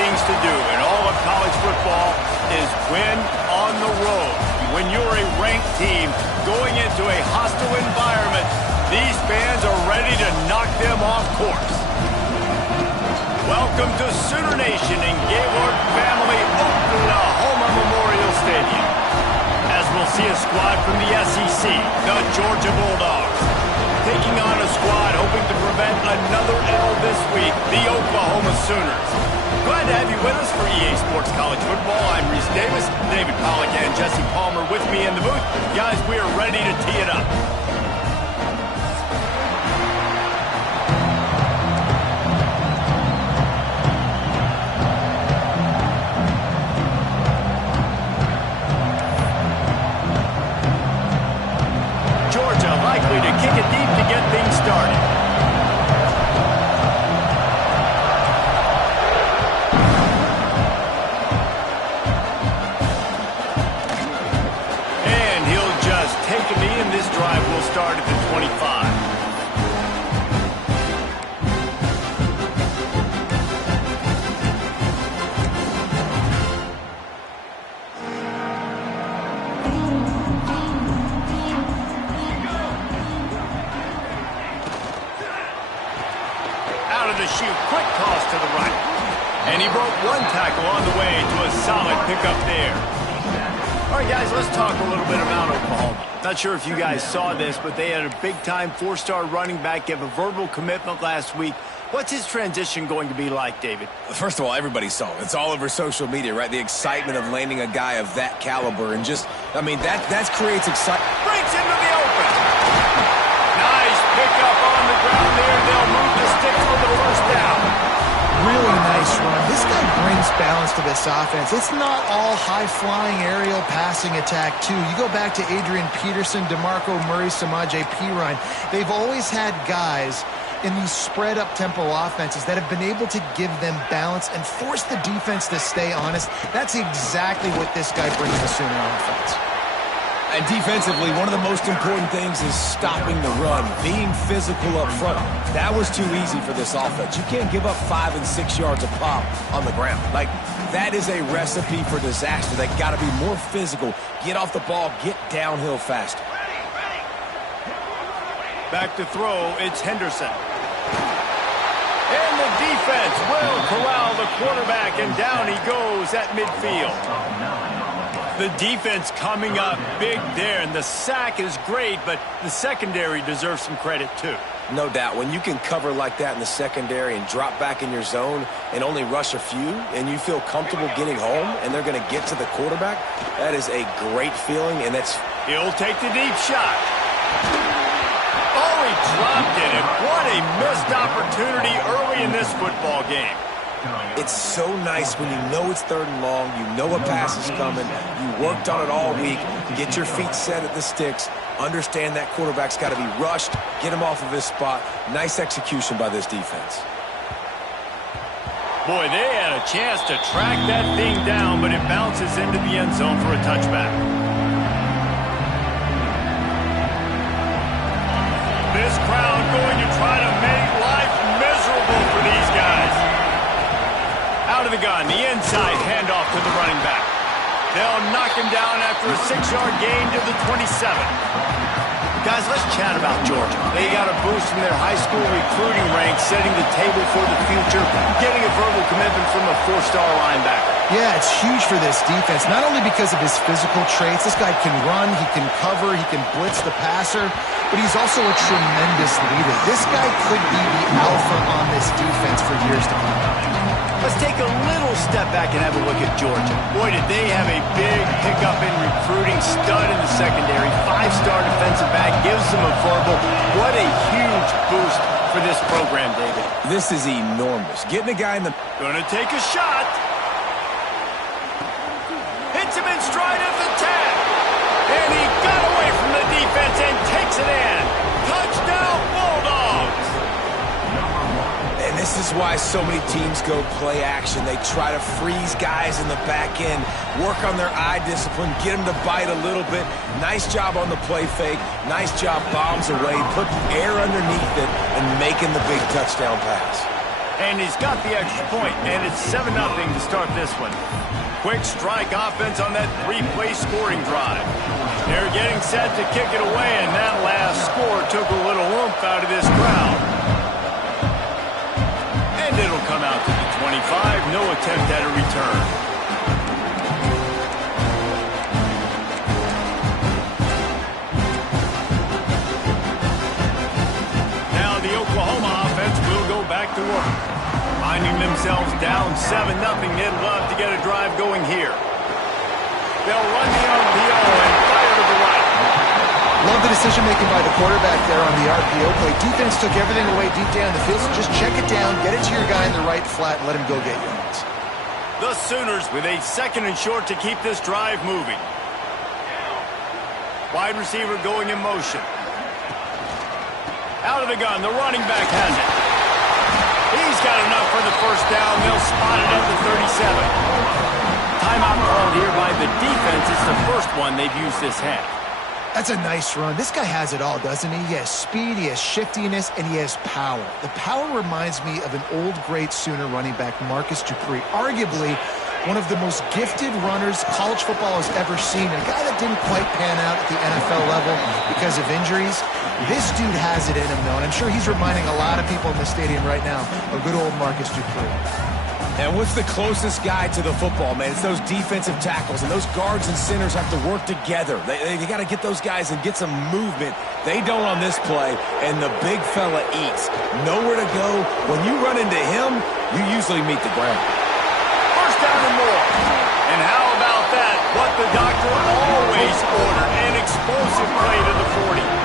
things to do in all of college football is win on the road. When you're a ranked team going into a hostile environment, these fans are ready to knock them off course. Welcome to Sooner Nation in Gaylord Family Oklahoma Memorial Stadium. As we'll see a squad from the SEC, the Georgia Bulldogs, taking on a squad hoping to prevent another L this week, the Oklahoma Sooners. Glad to have you with us for EA Sports College Football. I'm Reese Davis, David Pollack, and Jesse Palmer with me in the booth. Guys, we are ready to tee it up. Georgia likely to kick it deep to get things started. And he'll just take a knee, and this drive will start at the 25. To shoot, quick toss to the right. And he broke one tackle on the way to a solid pickup there. All right, guys, let's talk a little bit about Oklahoma. Not sure if you guys saw this, but they had a big-time four-star running back give a verbal commitment last week. What's his transition going to be like, David? First of all, everybody saw it. It's all over social media, right? The excitement of landing a guy of that caliber and just, I mean, that creates excitement. Breaks into the open. Nice pickup on the ground there. They'll move the sticks for the first down. Really nice run. This guy brings balance to this offense. It's not all high-flying aerial passing attack, too. You go back to Adrian Peterson, DeMarco Murray, Samaje Perine. They've always had guys in these spread-up tempo offenses that have been able to give them balance and force the defense to stay honest. That's exactly what this guy brings to Sooner offense. And defensively, one of the most important things is stopping the run, being physical up front. That was too easy for this offense. You can't give up 5 and 6 yards a pop on the ground. Like, that is a recipe for disaster. They got to be more physical, get off the ball, get downhill faster. Back to throw, it's Henderson. And the defense will corral the quarterback, and down he goes at midfield. The defense coming up big there, and the sack is great, but the secondary deserves some credit too. No doubt. When you can cover like that in the secondary and drop back in your zone and only rush a few, and you feel comfortable getting home, and they're going to get to the quarterback, that is a great feeling, and that's... He'll take the deep shot. Oh, he dropped it, and what a missed opportunity early in this football game. It's so nice when you know it's 3rd and long, you know a pass is coming, you worked on it all week, get your feet set at the sticks, understand that quarterback's got to be rushed, get him off of his spot. Nice execution by this defense. Boy, they had a chance to track that thing down, but it bounces into the end zone for a touchback. This crowd going to try to make life miserable for these guys. Out of the gun, the inside handoff to the running back. They'll knock him down after a 6-yard gain to the 27. Guys, let's chat about Georgia. They got a boost from their high school recruiting ranks, setting the table for the future, getting a verbal commitment from a 4-star linebacker. Yeah, it's huge for this defense, not only because of his physical traits. This guy can run, he can cover, he can blitz the passer, but he's also a tremendous leader. This guy could be the alpha on this defense for years to come. Let's take a little step back and have a look at Georgia. Boy, did they have a big pickup in recruiting, stud in the secondary, 5-star defensive back, gives them a verbal. What a huge boost for this program, David. This is enormous. Getting a guy in the... Gonna take a shot. Hits him in stride at the 10. And he got away from the defense and takes it in. Touchdown, Bulldogs. And this is why so many teams go play action. They try to freeze guys in the back end, work on their eye discipline, get them to bite a little bit. Nice job on the play fake. Nice job bombs away, put air underneath it, and making the big touchdown pass. And he's got the extra point, and it's 7-0 to start this one. Quick strike offense on that three-play scoring drive. They're getting set to kick it away, and that last score took a little oomph out of this crowd. And it'll come out to the 25. No attempt at a return. Now the Oklahoma offense will go back to work. Finding themselves down 7-0, they'd love to get a drive going here. They'll run the RPO and fire to the right. Love the decision-making by the quarterback there on the RPO play. Defense took everything away deep down the field, so just check it down, get it to your guy in the right flat, and let him go get yards. The Sooners with a 2nd and short to keep this drive moving. Wide receiver going in motion. Out of the gun, the running back has it. He's got enough for the first down. They'll spot it at the 37. Timeout called here by the defense. It's the first one they've used this half. That's a nice run. This guy has it all, doesn't he? He has speed, he has shiftiness, and he has power. The power reminds me of an old, great Sooner running back, Marcus Dupree. Arguably one of the most gifted runners college football has ever seen. A guy that didn't quite pan out at the NFL level because of injuries. This dude has it in him, though, and I'm sure he's reminding a lot of people in the stadium right now of good old Marcus Dupree. And what's the closest guy to the football, man? It's those defensive tackles, and those guards and centers have to work together. They got to get those guys and get some movement. They don't on this play, and the big fella eats. Nowhere to go. When you run into him, you usually meet the ground. First down and more. And how about that? What the doctor always ordered, an explosive play to the 40.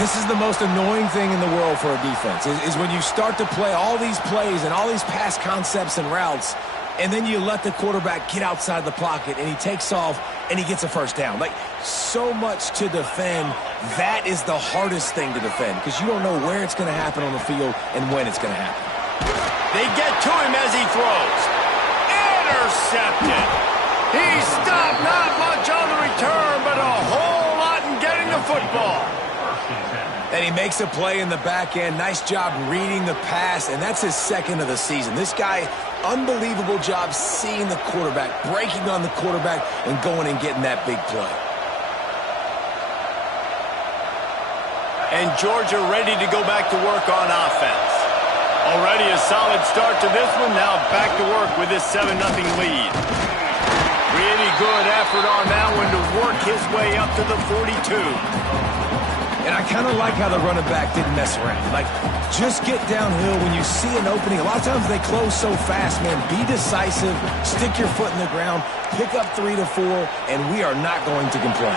This is the most annoying thing in the world for a defense, is when you start to play all these plays and all these pass concepts and routes, and then you let the quarterback get outside the pocket, and he takes off, and he gets a first down. Like, so much to defend. That is the hardest thing to defend, because you don't know where it's going to happen on the field and when it's going to happen. They get to him as he throws. Intercepted. He stopped, not much on the return, but a whole lot in getting the football. And he makes a play in the back end. Nice job reading the pass, and that's his 2nd of the season. This guy, unbelievable job seeing the quarterback, breaking on the quarterback, and going and getting that big play. And Georgia ready to go back to work on offense. Already a solid start to this one. Now back to work with this 7-0 lead. Really good effort on that one to work his way up to the 42. And I kind of like how the running back didn't mess around. Like, just get downhill when you see an opening. A lot of times they close so fast, man. Be decisive, stick your foot in the ground, pick up 3 to 4, and we are not going to complain.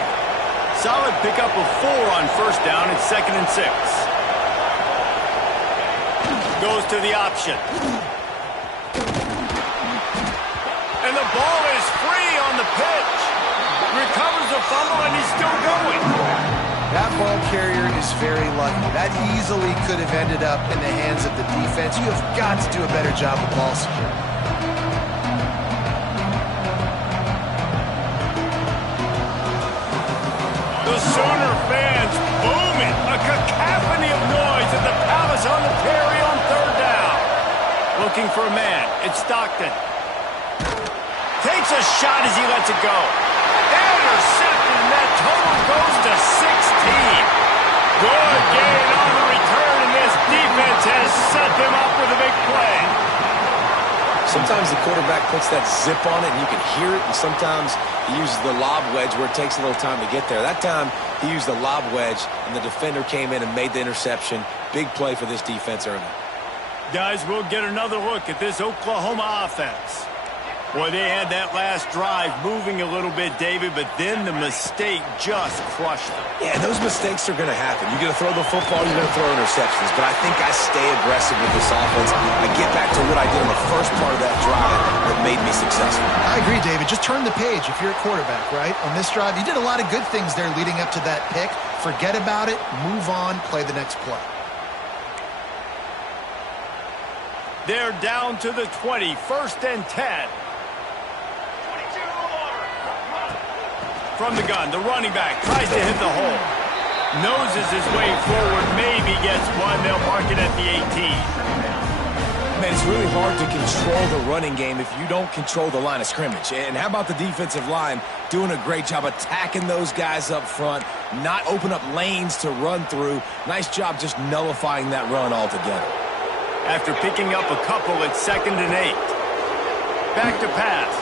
Solid pickup of 4 on first down. It's 2nd and 6. Goes to the option. And the ball is free on the pitch. Recovers the fumble, and he's still going. That ball carrier is very lucky. That easily could have ended up in the hands of the defense. You have got to do a better job of ball security. The Sooner fans booming. A cacophony of noise at the Palace on the Prairie on 3rd down. Looking for a man. It's Stockton. Takes a shot as he lets it go. Intercepted, and that total goes to 16. Good gain on the return, and this defense has set them up with a big play. Sometimes the quarterback puts that zip on it, and you can hear it, and sometimes he uses the lob wedge where it takes a little time to get there. That time, he used the lob wedge, and the defender came in and made the interception. Big play for this defense early. Guys, we'll get another look at this Oklahoma offense. Boy, they had that last drive moving a little bit, David, but then the mistake just crushed them. Yeah, those mistakes are going to happen. You're going to throw the football, you're going to throw interceptions, but I think I stay aggressive with this offense. I get back to what I did in the first part of that drive that made me successful. I agree, David. Just turn the page if you're a quarterback, right? On this drive, you did a lot of good things there leading up to that pick. Forget about it, move on, play the next play. They're down to the 20, 1st and 10. From the gun, the running back tries to hit the hole. Noses his way forward, maybe gets one. They'll mark it at the 18. Man, it's really hard to control the running game if you don't control the line of scrimmage. And how about the defensive line doing a great job attacking those guys up front, not open up lanes to run through. Nice job just nullifying that run altogether. After picking up a couple, it's 2nd and 8. Back to pass.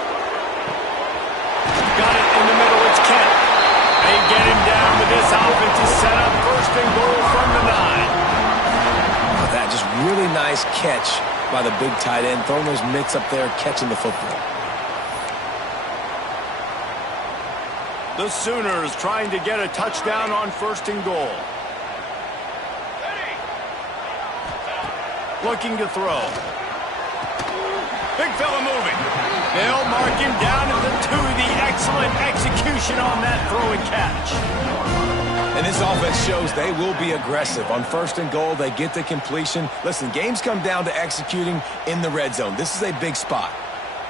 Got it in the middle, it's Kent. They get him down with this offense to set up 1st and goal from the 9. That just really nice catch by the big tight end, throwing those mitts up there, catching the football. The Sooners trying to get a touchdown on 1st and goal. Looking to throw. Big fella moving. They'll mark him down at the 2. The excellent execution on that throw and catch. And this offense shows they will be aggressive. On 1st and goal, they get the completion. Listen, games come down to executing in the red zone. This is a big spot.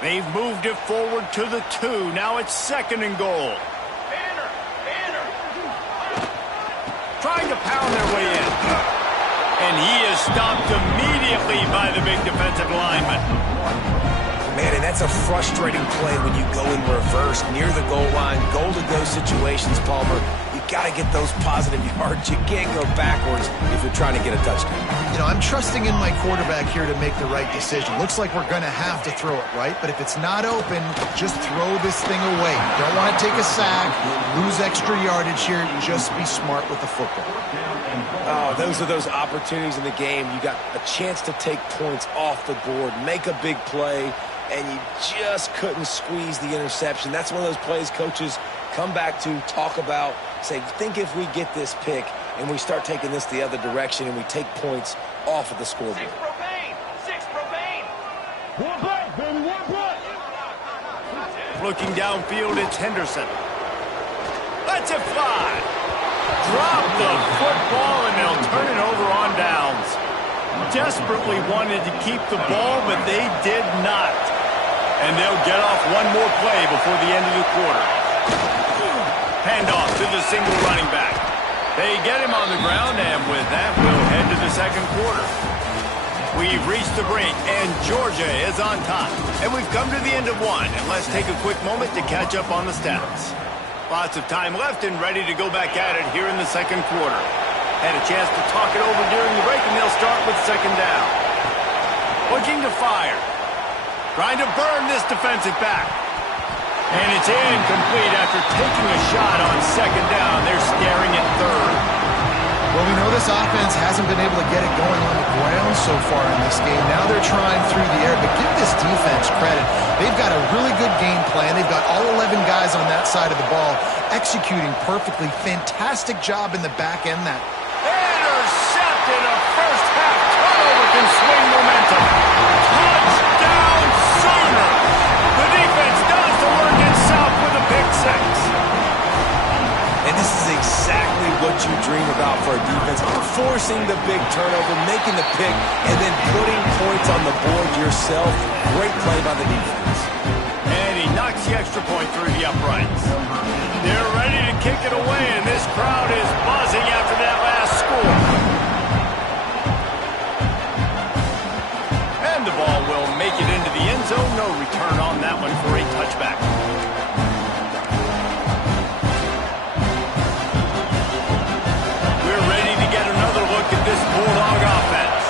They've moved it forward to the 2. Now it's 2nd and goal. Trying to pound their way in. And he is stopped immediately by the big defensive lineman. Man, and that's a frustrating play when you go in reverse near the goal line, goal-to-go situations, Palmer. You got to get those positive yards. You can't go backwards if you're trying to get a touchdown. You know, I'm trusting in my quarterback here to make the right decision. Looks like we're going to have to throw it, right? But if it's not open, just throw this thing away. You don't want to take a sack, lose extra yardage here. Just be smart with the football. Oh, those are those opportunities in the game. You got a chance to take points off the board, make a big play, and you just couldn't squeeze the interception. That's one of those plays coaches come back to, talk about, say, think if we get this pick and we start taking this the other direction and we take points off of the scoreboard. 6 propane! 6 propane! One play, baby, one play! Looking downfield, it's Henderson. Lets it fly! Drop the football and they'll turn it over on downs. Desperately wanted to keep the ball, but they did not. And they'll get off one more play before the end of the quarter. Handoff to the single running back. They get him on the ground, and with that, we'll head to the 2nd quarter. We've reached the break, and Georgia is on top. And we've come to the end of one, and let's take a quick moment to catch up on the stats. Lots of time left and ready to go back at it here in the 2nd quarter. Had a chance to talk it over during the break, and they'll start with 2nd down. Looking to fire. Trying to burn this defensive back. And it's incomplete after taking a shot on 2nd down. They're staring at 3rd. Well, we know this offense hasn't been able to get it going on the ground so far in this game. Now they're trying through the air, but give this defense credit. They've got a really good game plan. They've got all 11 guys on that side of the ball executing perfectly. Fantastic job in the back end. That intercepted. A first-half turnover can swing momentum. Touchdown Sooners. The defense does the work itself with a pick 6. And this is exactly what you dream about for a defense. Forcing the big turnover, making the pick, and then putting points on the board yourself. Great play by the defense. And he knocks the extra point through the uprights. They're ready to kick it away, and this crowd is buzzing after that last score. And the ball will make it into the end zone. No return on that one for a touchback. This Bulldog offense.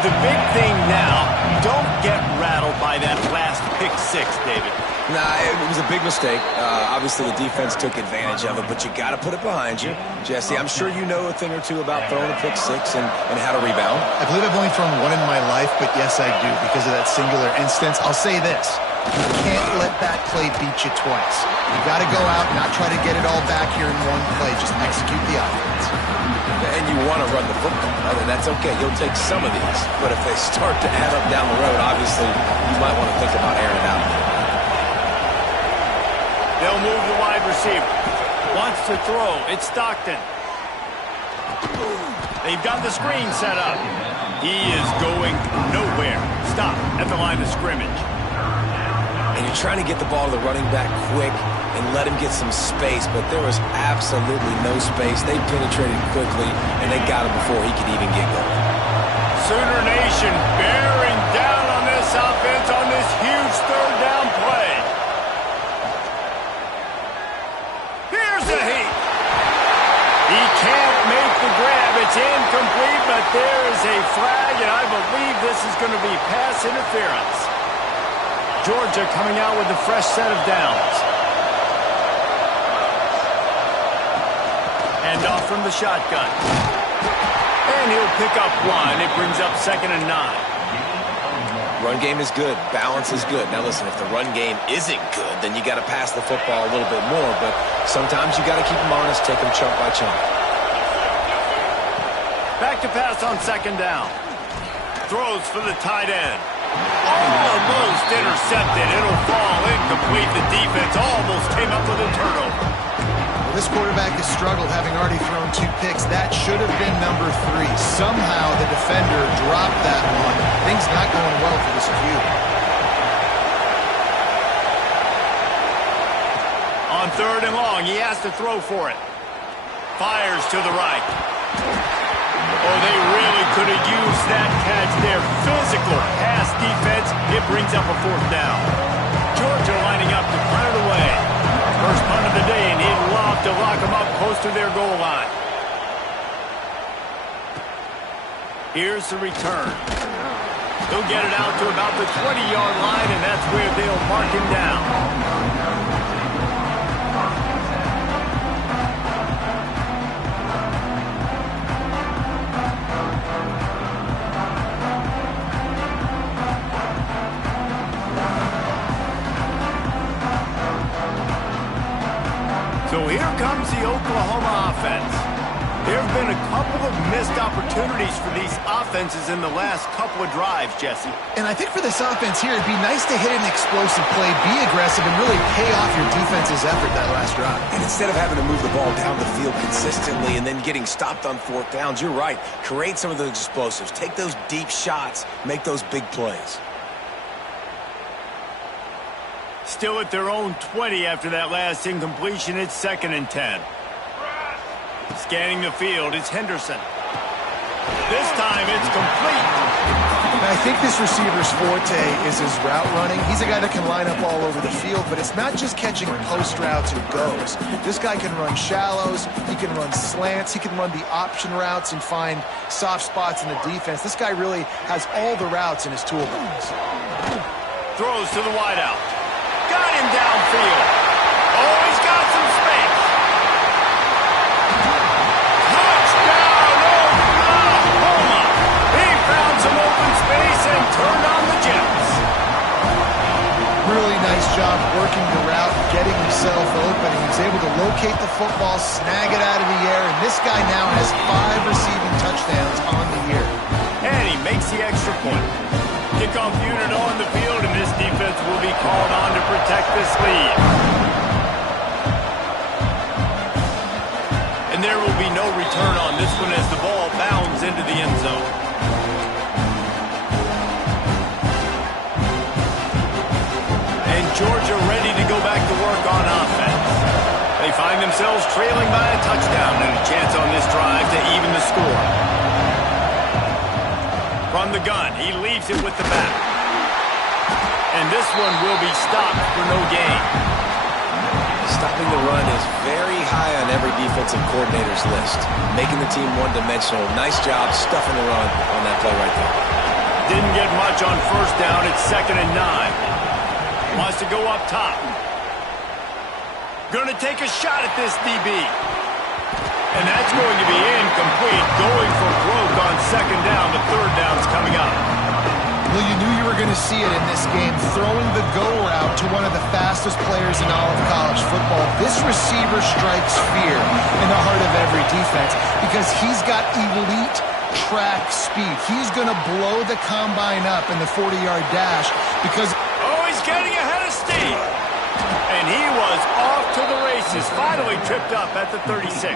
The big thing now, don't get rattled by that last pick 6, David. Nah, it was a big mistake. Obviously, the defense took advantage of it, but you got to put it behind you. Jesse, I'm sure you know a thing or two about throwing a pick 6 and how to rebound. I believe I've only thrown one in my life, but yes, I do because of that singular instance. I'll say this. You can't let that play beat you twice. You got to go out, not try to get it all back here in one play. Just execute the offense. And you want to run the football, and that's okay. You'll take some of these. But if they start to add up down the road, obviously, you might want to think about airing it out. They'll move the wide receiver. Wants to throw. It's Stockton. They've got the screen set up. He is going nowhere. Stop at the line of scrimmage. And you're trying to get the ball to the running back quick and let him get some space, but there was absolutely no space. They penetrated quickly, and they got him before he could even get going. Sooner Nation bearing down on this offense on this huge third down play. Here's the heat. He can't make the grab. It's incomplete, but there is a flag, and I believe this is going to be pass interference. Georgia coming out with a fresh set of downs. Hand off from the shotgun. And he'll pick up one. It brings up 2nd and 9. Run game is good. Balance is good. Now listen, if the run game isn't good, then you got to pass the football a little bit more. But sometimes you got to keep them honest, take them chunk by chunk. Back to pass on 2nd down. Throws for the tight end. Almost intercepted. It'll fall incomplete. The defense almost came up with a turnover. This quarterback has struggled, having already thrown 2 picks. That should have been number 3. Somehow the defender dropped that one. Things not going well for this Q. On 3rd and long, he has to throw for it. Fires to the right. Oh, they really could have used that catch there. Physical pass defense. It brings up a 4th down. Georgia lining up to punt it away. First punt of the day, and he'd love to lock them up close to their goal line. Here's the return. He'll get it out to about the 20-yard line, and that's where they'll mark him down. So here comes the Oklahoma offense. There have been a couple of missed opportunities for these offenses in the last couple of drives, Jesse. And I think for this offense here, it'd be nice to hit an explosive play, be aggressive, and really pay off your defense's effort that last drive. And instead of having to move the ball down the field consistently and then getting stopped on 4th downs, you're right. Create some of those explosives. Take those deep shots. Make those big plays. Still at their own 20 after that last incompletion. It's 2nd and 10. Scanning the field, it's Henderson. This time it's complete. And I think this receiver's forte is his route running. He's a guy that can line up all over the field, but it's not just catching post routes or goes. This guy can run shallows, he can run slants, he can run the option routes and find soft spots in the defense. This guy really has all the routes in his toolbox. Throws to the wideout. Got him downfield. Oh, he's got some space. Touchdown, Oklahoma. He found some open space and turned on the Jets. Really nice job working the route, getting himself open. He was able to locate the football, snag it out of the air, and this guy now has 5 receiving touchdowns on the year. And he makes the extra point. Kickoff unit on the field, and this defense will be called on to protect this lead. And there will be no return on this one as the ball bounds into the end zone. And Georgia ready to go back to work on offense. They find themselves trailing by a touchdown and a chance on this drive to even the score. From the gun, he leaves it with the back. And this one will be stopped for no gain. Stopping the run is very high on every defensive coordinator's list. Making the team one-dimensional. Nice job stuffing the run on that play right there. Didn't get much on 1st down. It's 2nd and 9. Wants to go up top. Going to take a shot at this DB. And that's going to be incomplete. Going for broke on 2nd down. The 3rd down's coming up. Well, you knew you were going to see it in this game, throwing the go route to one of the fastest players in all of college football. This receiver strikes fear in the heart of every defense because he's got elite track speed. He's going to blow the combine up in the 40-yard dash because... Oh, he's getting ahead of steam. And he was off to the races, finally tripped up at the 36.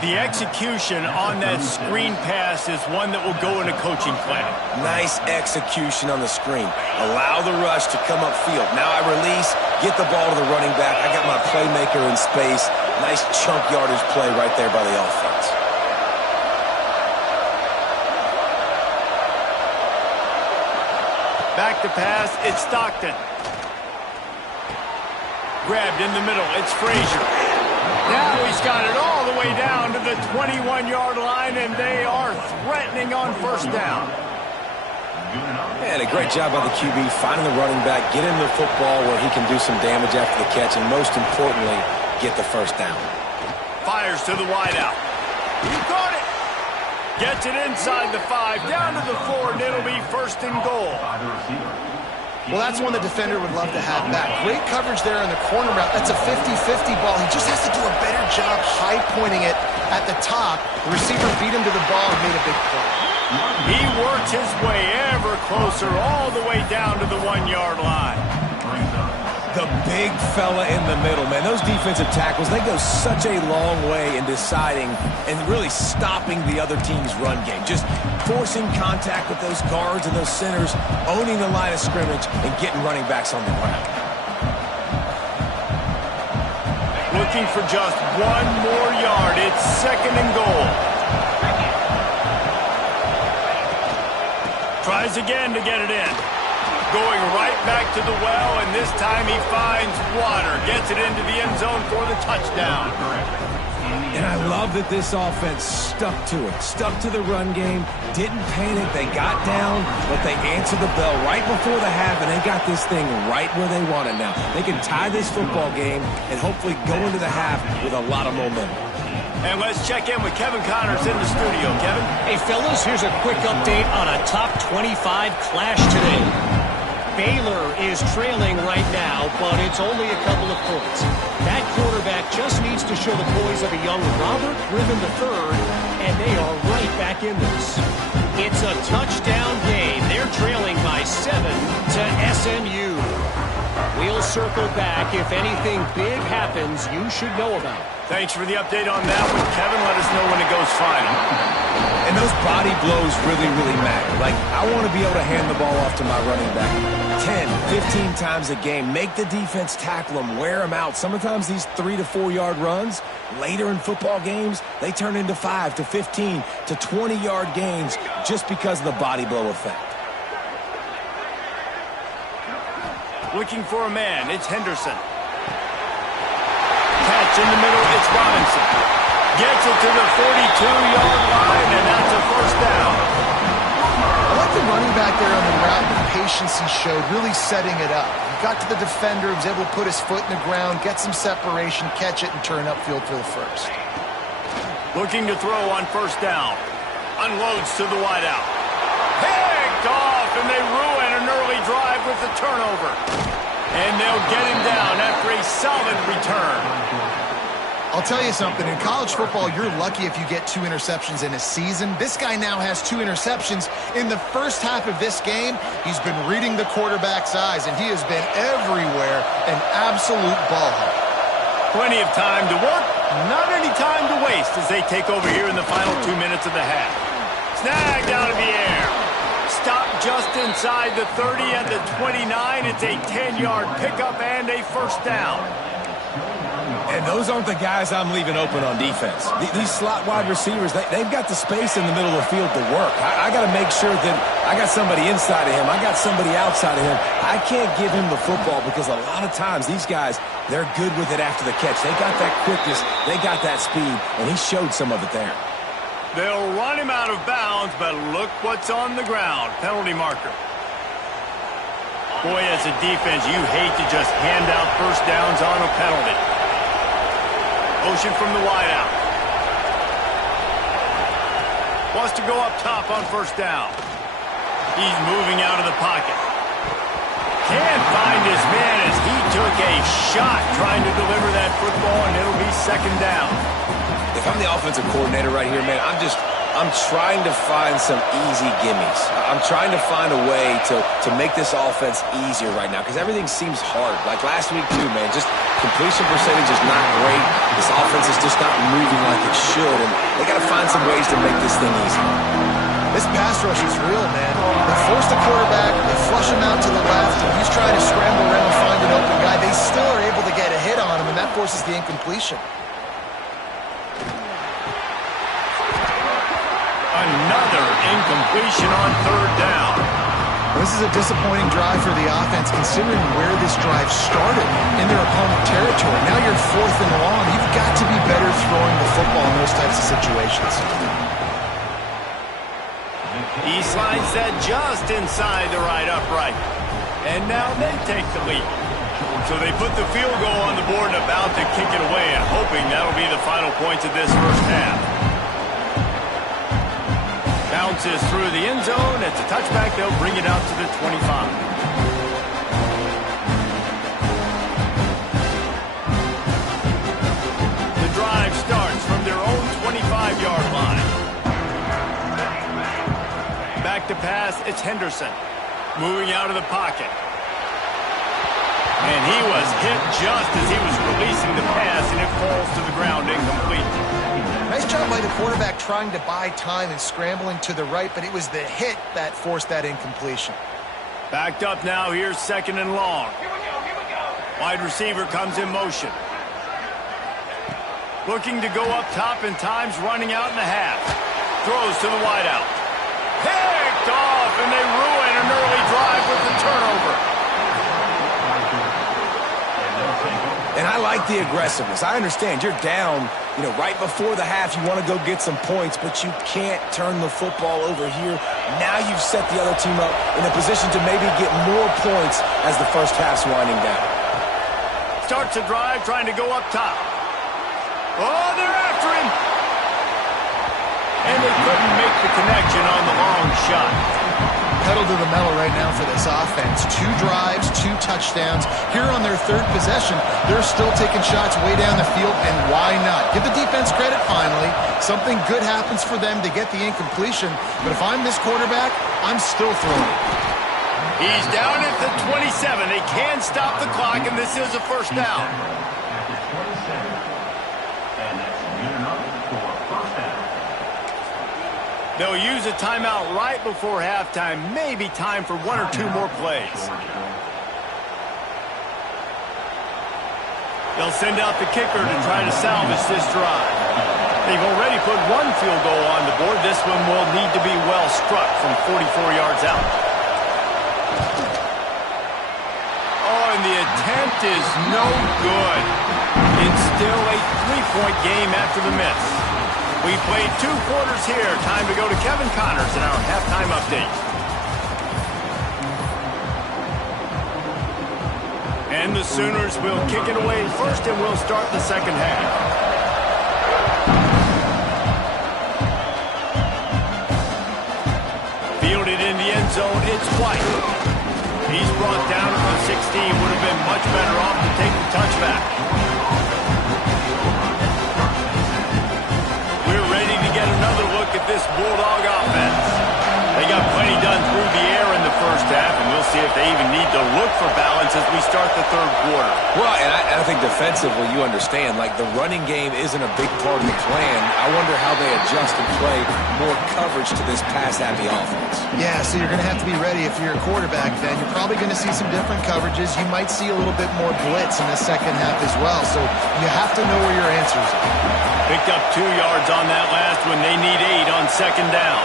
The execution on that screen pass is one that will go in a coaching plan. Nice execution on the screen. Allow the rush to come upfield. Now I release, get the ball to the running back. I got my playmaker in space. Nice chunk yardage play right there by the offense. Back to pass, it's Stockton. Grabbed in the middle, it's Frazier. Now he's got it all the way down to the 21-yard line, and they are threatening on first down. And a great job by the QB finding the running back, get him the football where he can do some damage after the catch, and most importantly, get the first down. Fires to the wideout. He caught it. Gets it inside the 5, down to the 4, and it'll be first and goal. Well, that's one the defender would love to have back. Great coverage there on the corner route. That's a 50-50 ball. He just has to do a better job high-pointing it at the top. The receiver beat him to the ball and made a big play. He worked his way ever closer all the way down to the 1-yard line. The big fella in the middle, man. Those defensive tackles, they go such a long way in deciding and really stopping the other team's run game. Just forcing contact with those guards and those centers, owning the line of scrimmage, and getting running backs on the ground. Looking for just one more yard. It's second and goal. Tries again to get it in. Going right back to the well, and this time he finds water. Gets it into the end zone for the touchdown. And I love that this offense stuck to it. Stuck to the run game. Didn't panic. They got down, but they answered the bell right before the half, and they got this thing right where they want it now. They can tie this football game and hopefully go into the half with a lot of momentum. And let's check in with Kevin Connors in the studio. Kevin? Hey, fellas, here's a quick update on a top 25 clash today. Baylor is trailing right now, but it's only a couple of points. That quarterback just needs to show the poise of a young Robert Griffin III, and they are right back in this. It's a touchdown game. They're trailing by 7 to SMU. We'll circle back if anything big happens you should know about. Thanks for the update on that one, Kevin. Let us know when it goes final. And those body blows really, really matter. Like, I want to be able to hand the ball off to my running back 10, 15 times a game. Make the defense tackle them, wear them out. Sometimes these 3 to 4 yard runs, later in football games, they turn into 5 to 15 to 20 yard gains just because of the body blow effect. Looking for a man, it's Henderson. Catch in the middle, it's Robinson. Gets it to the 42-yard line, and that's a first down. I like the running back there on the route, the patience he showed, really setting it up. He got to the defender, was able to put his foot in the ground, get some separation, catch it, and turn upfield for the first. Looking to throw on first down. Unloads to the wideout. Picked off, and they ruin an early drive with the turnover. And they'll get him down after a solid return. I'll tell you something, in college football, you're lucky if you get 2 interceptions in a season. This guy now has 2 interceptions. In the first half of this game, he's been reading the quarterback's eyes, and he has been everywhere, an absolute ball hawk. Plenty of time to work, not any time to waste as they take over here in the final 2 minutes of the half. Snagged out of the air. Stopped just inside the 30 at the 29. It's a 10-yard pickup and a first down. And those aren't the guys I'm leaving open on defense. These slot wide receivers, they've got the space in the middle of the field to work. I got to make sure that I got somebody inside of him. I got somebody outside of him. I can't give him the football because a lot of times these guys, they're good with it after the catch. They got that quickness. They got that speed, and he showed some of it there. They'll run him out of bounds, but look what's on the ground. Penalty marker. Boy, as a defense, you hate to just hand out first downs on a penalty. Motion from the wideout. Wants to go up top on first down. He's moving out of the pocket. Can't find his man as he took a shot trying to deliver that football, and it'll be second down. If I'm the offensive coordinator right here, man, I'm trying to find some easy gimmies. I'm trying to find a way to make this offense easier right now because everything seems hard. Like last week too, man, just completion percentage is not great. This offense is just not moving like it should, and they got to find some ways to make this thing easy. This pass rush is real, man. They force the quarterback, they flush him out to the left, and he's trying to scramble around and find an open guy. They still are able to get a hit on him, and that forces the incompletion. Another incompletion on third down. This is a disappointing drive for the offense, considering where this drive started in their opponent territory. Now you're 4th and long. You've got to be better throwing the football in those types of situations. He slides that just inside the right upright. And now they take the lead. So they put the field goal on the board and about to kick it away, and hoping that'll be the final points of this first half. Bounces through the end zone. It's a touchback. They'll bring it out to the 25. The drive starts from their own 25-yard line. Back to pass, it's Henderson. Moving out of the pocket. And he was hit just as he was releasing the pass, and it falls to the ground incomplete. Nice job by the quarterback trying to buy time and scrambling to the right, but it was the hit that forced that incompletion. Backed up now, here's 2nd and long. Wide receiver comes in motion. Looking to go up top, and time's running out in the half. Throws to the wideout. Picked off, and they ruin an early drive with the turnover. And I like the aggressiveness. I understand you're down, right before the half. You want to go get some points, but you can't turn the football over here. Now you've set the other team up in a position to maybe get more points as the first half's winding down. Starts a drive trying to go up top. Oh, they're after him. And they couldn't make the connection on the long shot. Pedal to the metal right now for this offense. 2 drives, 2 touchdowns. Here on their 3rd possession, they're still taking shots way down the field, and why not? Give the defense credit finally. Something good happens for them to get the incompletion, but if I'm this quarterback, I'm still throwing. He's down at the 27. They can stop the clock, and this is a first down. They'll use a timeout right before halftime. Maybe time for 1 or 2 more plays. They'll send out the kicker to try to salvage this drive. They've already put 1 field goal on the board. This one will need to be well struck from 44 yards out. Oh, and the attempt is no good. It's still a 3-point game after the miss. We played 2 quarters here. Time to go to Kevin Connors in our halftime update. And the Sooners will kick it away first, and we'll start the second half. Fielded in the end zone, it's White. He's brought down at the 16. Would have been much better off to take the touchback. We're ready to get another look at this Bulldog offense. They got plenty done through the air in the first half, and we'll see if they even need to look for balance as we start the 3rd quarter. Well, and I think defensively, you understand, the running game isn't a big part of the plan. I wonder how they adjust and play more coverage to this pass-happy offense. Yeah, so you're going to have to be ready if you're a quarterback then. You're probably going to see some different coverages. You might see a little bit more blitz in the second half as well, so you have to know where your answers are. Picked up 2 yards on that last one. They need 8 on 2nd down.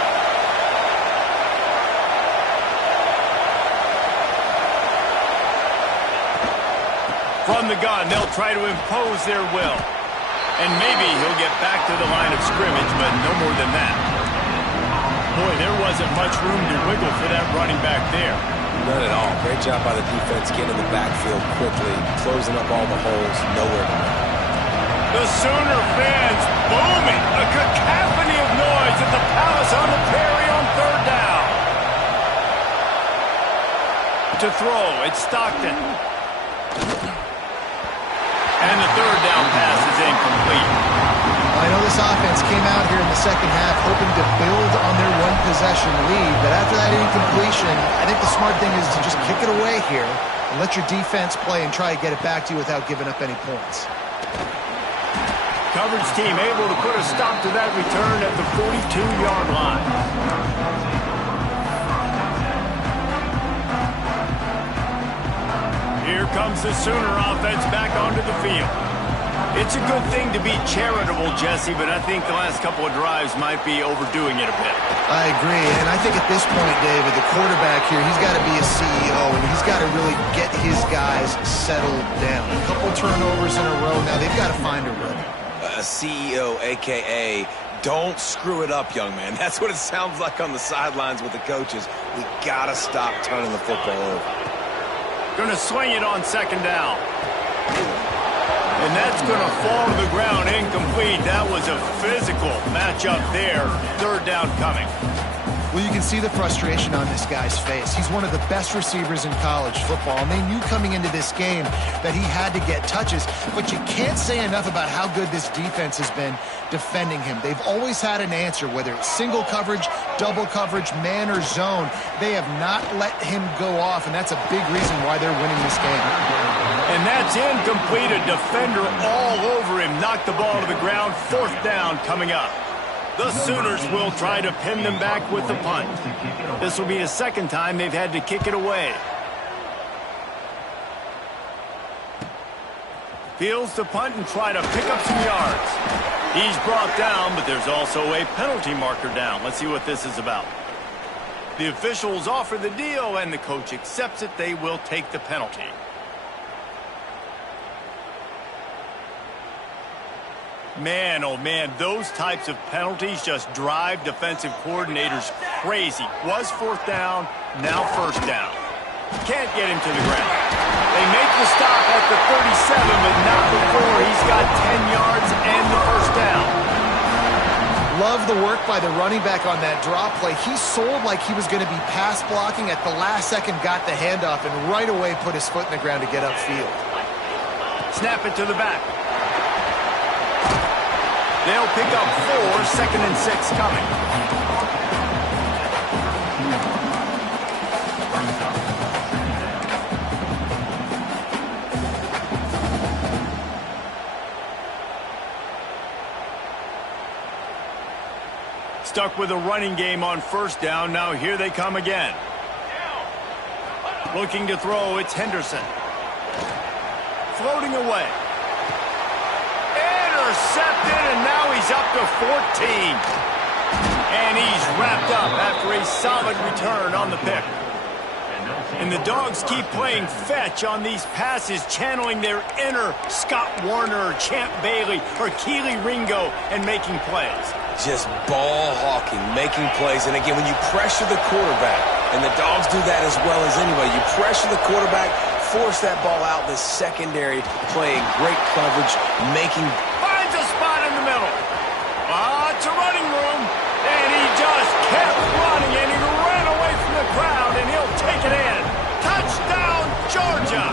From the gun, they'll try to impose their will. And maybe he'll get back to the line of scrimmage, but no more than that. Boy, there wasn't much room to wiggle for that running back there. None at all. Great job by the defense getting in the backfield quickly, closing up all the holes, nowhere to go. The Sooner fans booming. A cacophony of noise at the Palace on the Prairie on 3rd down. To throw, it's Stockton. And the 3rd down pass is incomplete. I know this offense came out here in the second half hoping to build on their 1-possession lead, but after that incompletion, I think the smart thing is to just kick it away here and let your defense play and try to get it back to you without giving up any points. Coverage team able to put a stop to that return at the 42-yard line. Here comes the Sooner offense back onto the field. It's a good thing to be charitable, Jesse, but I think the last couple of drives might be overdoing it a bit. I agree, and I think at this point, David, the quarterback here, he's got to be a CEO, and he's got to really get his guys settled down. A couple turnovers in a row. Now they've got to find a rhythm. A CEO, a.k.a. don't screw it up, young man. That's what it sounds like on the sidelines with the coaches. We got to stop turning the football over. Going to swing it on second down. And that's going to fall to the ground incomplete. That was a physical matchup there. Third down coming. Well, you can see the frustration on this guy's face. He's one of the best receivers in college football, and they knew coming into this game that he had to get touches, but you can't say enough about how good this defense has been defending him. They've always had an answer, whether it's single coverage, double coverage, man or zone. They have not let him go off, and that's a big reason why they're winning this game. And that's incomplete. A defender all over him. Knocked the ball to the ground. Fourth down coming up. The Sooners will try to pin them back with the punt. This will be the second time they've had to kick it away. Fields the punt and try to pick up some yards. He's brought down, but there's also a penalty marker down. Let's see what this is about. The officials offer the deal, and the coach accepts it. They will take the penalty. Man, oh man, those types of penalties just drive defensive coordinators crazy. Was fourth down, now first down. Can't get him to the ground. They make the stop at the 37, but not before he's got 10 yards and the first down. Love the work by the running back on that drop play. He sold like he was going to be pass blocking. At the last second, got the handoff, and right away put his foot in the ground to get upfield. Snap it to the back. They'll pick up 4, second and 6 coming. Stuck with a running game on first down. Now here they come again. Looking to throw, it's Henderson. Floating away. Intercepted, and now he's up to 14. And he's wrapped up after a solid return on the pick. And the Dogs keep playing fetch on these passes, channeling their inner Scott Warner, Champ Bailey, or Keely Ringo, and making plays. Just ball hawking, making plays. And again, when you pressure the quarterback, and the Dogs do that as well as anybody, you pressure the quarterback, force that ball out in the secondary, playing great coverage, making... Finds a spot in the middle. It's a running room. And he just kept running, and he ran away from the crowd, and he'll take it in. Touchdown, Georgia.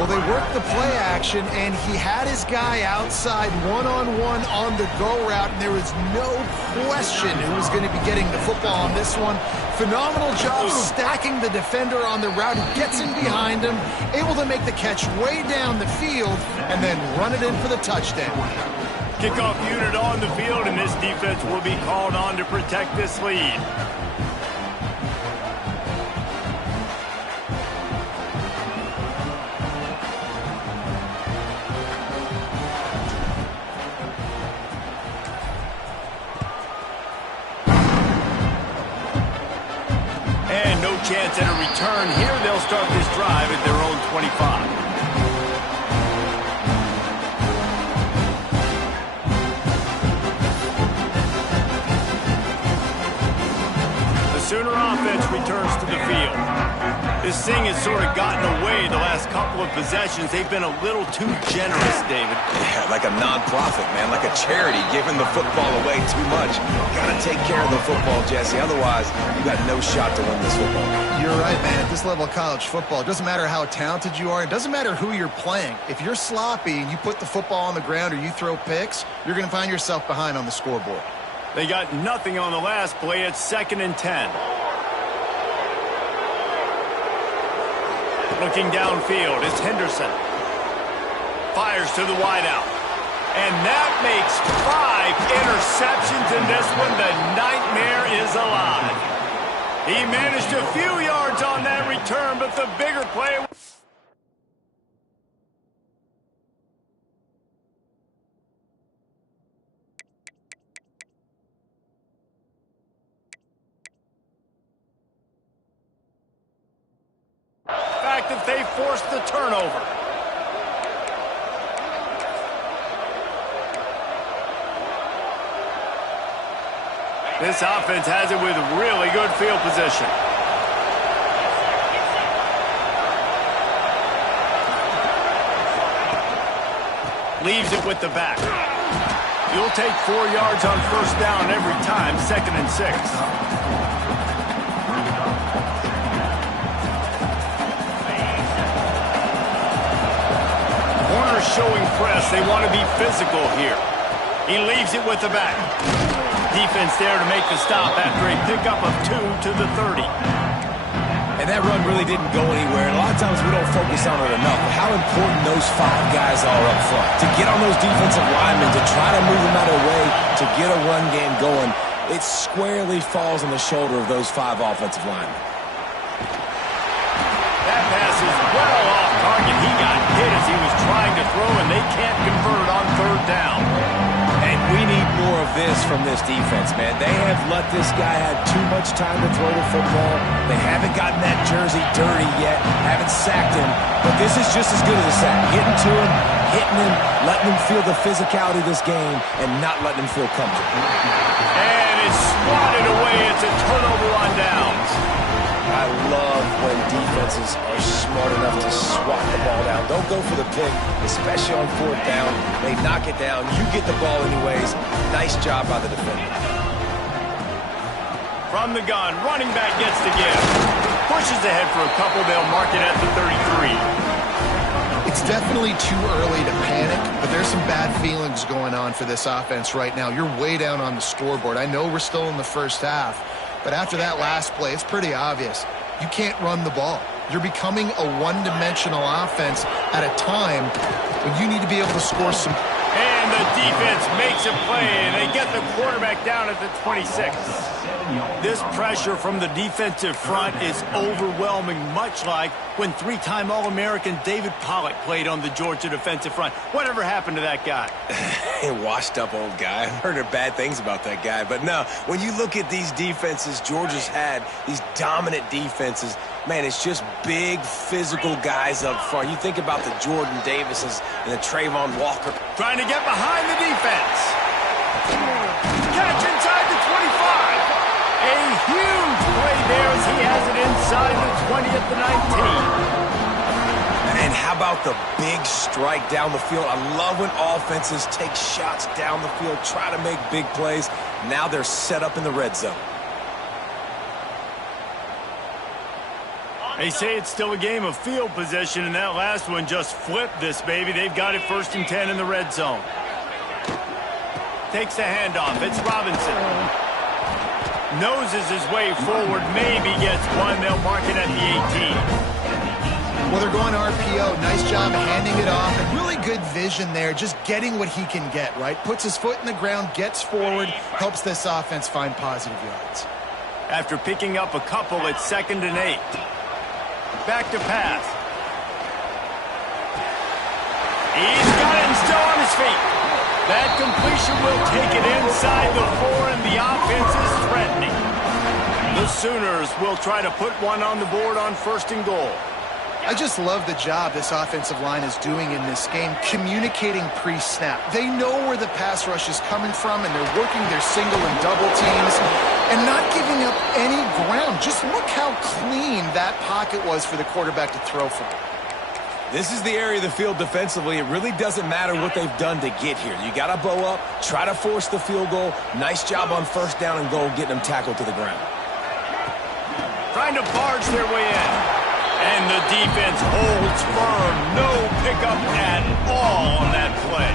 Well, they worked the play action, and he had his guy outside one-on-one on the go route, and there was no question who was going to be getting the football on this one. Phenomenal job stacking the defender on the route, who gets in behind him, able to make the catch way down the field, and then run it in for the touchdown. Kickoff unit on the field, and this defense will be called on to protect this lead. And no chance at a return here. They'll start this drive at their own 25. Sooner offense returns to the field. This thing has sort of gotten away the last couple of possessions. They've been a little too generous, David. Yeah, like a non-profit, man, like a charity, giving the football away too much. Got to take care of the football, Jesse. Otherwise, you got no shot to win this football. You're right, man. At this level of college football, it doesn't matter how talented you are. It doesn't matter who you're playing. If you're sloppy and you put the football on the ground or you throw picks, you're going to find yourself behind on the scoreboard. They got nothing on the last play. It's 2nd and 10. Looking downfield, it's Henderson. Fires to the wideout. And that makes 5 interceptions in this one. The nightmare is alive. He managed a few yards on that. that return, but the bigger play. if they force the turnover. This offense has it with really good field position. Leaves it with the back. You'll take 4 yards on first down every time, 2nd and 6. Corner's showing press. They want to be physical here. He leaves it with the back. Defense there to make the stop after a pickup of 2 to the 30. And that run really didn't go anywhere. And a lot of times we don't focus on it enough. But how important those 5 guys are up front. To get on those defensive linemen, to try to move them out of the way, to get a run game going, it squarely falls on the shoulder of those 5 offensive linemen. That pass is well off target. He got hit as he was trying to throw, and they can't convert on 3rd down. And we need more of this from this defense, man. They have let this guy have too much time to throw the football. They haven't gotten that jersey dirty yet, haven't sacked him. But this is just as good as a sack. Getting to him, hitting him, letting him feel the physicality of this game, and not letting him feel comfortable. And it's swatted away. It's a turnover on downs. I love when defenses are smart enough to swat the ball down. Don't go for the pick, especially on 4th down. They knock it down. You get the ball anyways. Nice job by the defender. From the gun, running back gets the give. Pushes ahead for a couple. They'll mark it at the 33. It's definitely too early to panic, but there's some bad feelings going on for this offense right now. You're way down on the scoreboard. I know we're still in the first half, but after that last play, it's pretty obvious. You can't run the ball. You're becoming a one-dimensional offense at a time when you need to be able to score some. And the defense makes a play, and they get the quarterback down at the 26. This pressure from the defensive front is overwhelming, much like when 3-time All-American David Pollock played on the Georgia defensive front. Whatever happened to that guy? A washed-up old guy. I've heard bad things about that guy. But no, when you look at these defenses Georgia's had, these dominant defenses, man, it's just big, physical guys up front. You think about the Jordan Davises and the Trayvon Walker. Trying to get behind the defense. Catch inside the 25. A huge play there as he has it inside the 20 at the 19. And how about the big strike down the field? I love when offenses take shots down the field, try to make big plays. Now they're set up in the red zone. They say it's still a game of field position, and that last one just flipped this baby. They've got it 1st and 10 in the red zone. Takes the handoff. It's Robinson. Noses his way forward, maybe gets one. They'll mark it at the 18. Well, they're going RPO. Nice job handing it off. And really good vision there, just getting what he can get, right? Puts his foot in the ground, gets forward, helps this offense find positive yards. After picking up a couple, it's 2nd and 8. Back to pass. He's got it and still on his feet. That completion will take it inside the 4, and the offense is threatening. The Sooners will try to put one on the board on 1st and goal. I just love the job this offensive line is doing in this game, communicating pre-snap. They know where the pass rush is coming from, and they're working their single and double teams and not giving up any ground. Just look how clean that pocket was for the quarterback to throw from. This is the area of the field defensively. It really doesn't matter what they've done to get here. You got to bow up, try to force the field goal. Nice job on 1st down and goal, getting them tackled to the ground. Trying to barge their way in. And the defense holds firm. No pickup at all on that play.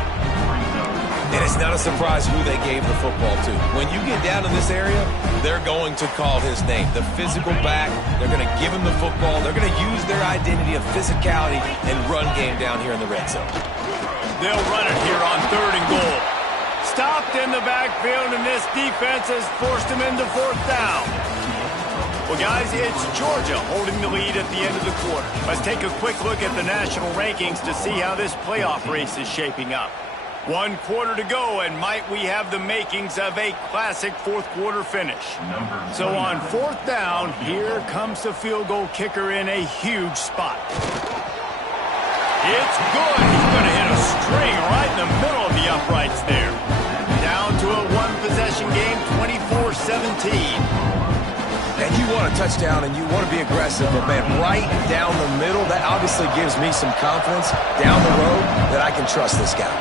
And it's not a surprise who they gave the football to. When you get down in this area, they're going to call his name. The physical back, they're going to give him the football. They're going to use their identity of physicality and run game down here in the red zone. They'll run it here on 3rd and goal. Stopped in the backfield, and this defense has forced him into 4th down. Well, guys, it's Georgia holding the lead at the end of the quarter. Let's take a quick look at the national rankings to see how this playoff race is shaping up. 1 quarter to go, and might we have the makings of a classic fourth quarter finish. So on 4th down, here comes the field goal kicker in a huge spot. It's good. He's going to hit a string right in the middle of the uprights there. Down to a one-possession game, 24-17. And you want a touchdown and you want to be aggressive, but man, right down the middle, that obviously gives me some confidence down the road that I can trust this guy.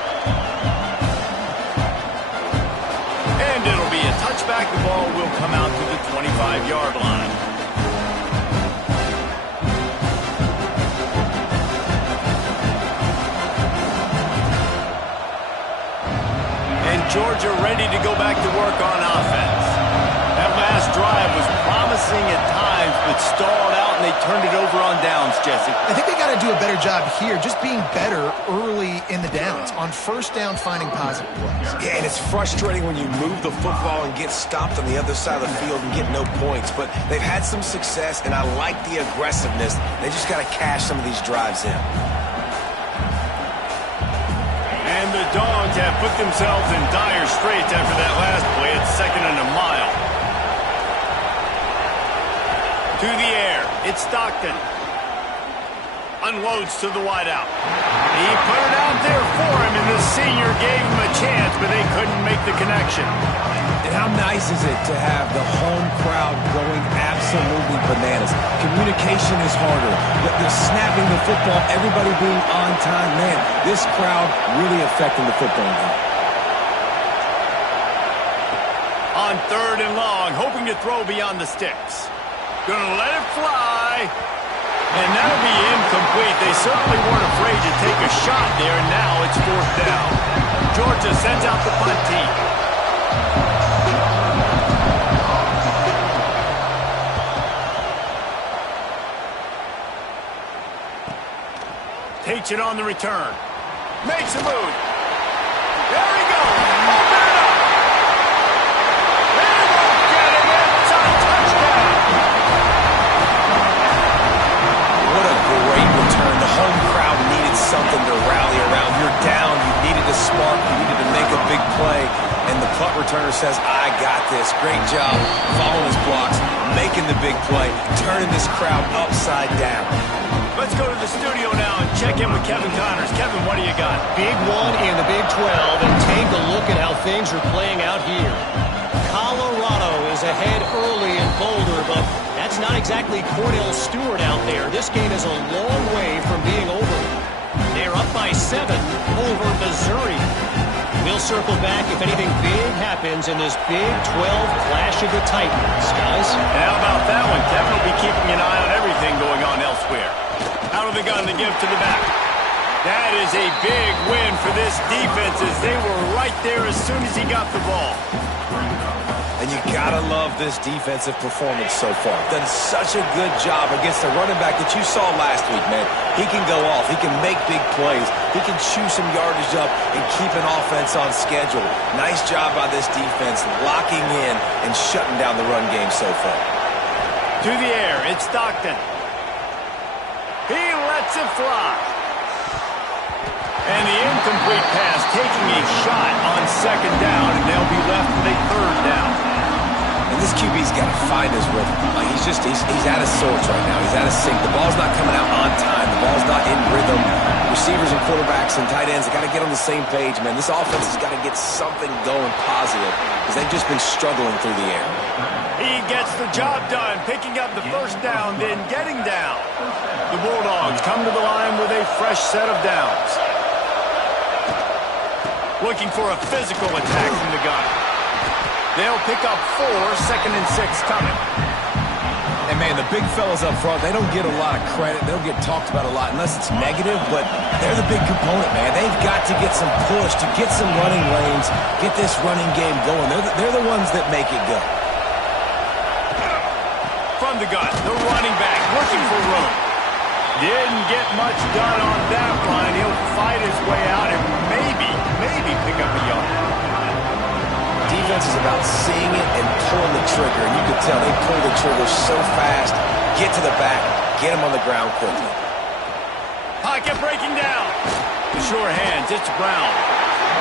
And it'll be a touchback. The ball will come out to the 25-yard line. And Georgia ready to go back to work on offense. That last drive was promising at times, but stalled out, and they turned it over on downs, Jesse. I think they got to do a better job here, just being better early in the downs. On 1st down, finding positive plays. Yeah, and it's frustrating when you move the football and get stopped on the other side of the field and get no points. But they've had some success, and I like the aggressiveness. They just got to cash some of these drives in. And the Dogs have put themselves in dire straits after that last play. It's 2nd and a mile. To the air, it's Stockton. Unloads to the wideout. He put it out there for him, and the senior gave him a chance, but they couldn't make the connection. And how nice is it to have the home crowd going absolutely bananas? Communication is harder. The snapping the football, everybody being on time. Man, this crowd really affecting the football game. On 3rd and long, hoping to throw beyond the sticks. Gonna let it fly. And that'll be incomplete. They certainly weren't afraid to take a shot there, and now it's 4th down. Georgia sends out the punt team. Takes it on the return. Makes a move. There he goes. Open it up. They won't get him. It's a touchdown. What a great return. The home crowd needed something to rally around. You're down. You needed a spark. You needed to make a big play. And the punt returner says, I got this. Great job following his blocks, making the big play, turning this crowd upside down. Let's go to the studio now and check in with Kevin Connors. Kevin, what do you got? Big one in the Big 12, and take a look at how things are playing out here. Colorado is ahead early in Boulder, but that's not exactly Cordell Stewart out there. This game is a long way from being over. They're up by 7 over Missouri. We'll circle back if anything big happens in this Big 12 clash of the Titans, guys. And how about that one? Kevin will be keeping an eye on everything going on elsewhere. Out of the gun to give to the back. That is a big win for this defense as they were right there as soon as he got the ball. And you gotta love this defensive performance so far. Done such a good job against the running back that you saw last week, man. He can go off. He can make big plays. He can chew some yardage up and keep an offense on schedule. Nice job by this defense locking in and shutting down the run game so far. To the air, it's Stockton. He lets it fly. And the incomplete pass taking a shot on 2nd down, and they'll be left with a 3rd down. And this QB's got to find his rhythm. Like he's out of sorts right now. He's out of sync. The ball's not coming out on time. The ball's not in rhythm. Receivers and quarterbacks and tight ends, they got to get on the same page, man. This offense has got to get something going positive because they've just been struggling through the air. He gets the job done, picking up the 1st down, then getting down. The Bulldogs come to the line with a fresh set of downs. Looking for a physical attack from the gun. They'll pick up 4, 2nd and 6 coming. And, man, the big fellas up front, they don't get a lot of credit. They don't get talked about a lot unless it's negative, but they're the big component, man. They've got to get some push, to get some running lanes, get this running game going. They're the ones that make it go. From the gun, the running back looking for room. Didn't get much done on that run. He'll fight his way out and maybe pick up a yard. Defense is about seeing it and pulling the trigger, and you can tell they pull the trigger so fast, get to the back, get him on the ground quickly. Pocket breaking down. The sure hands, it's Brown.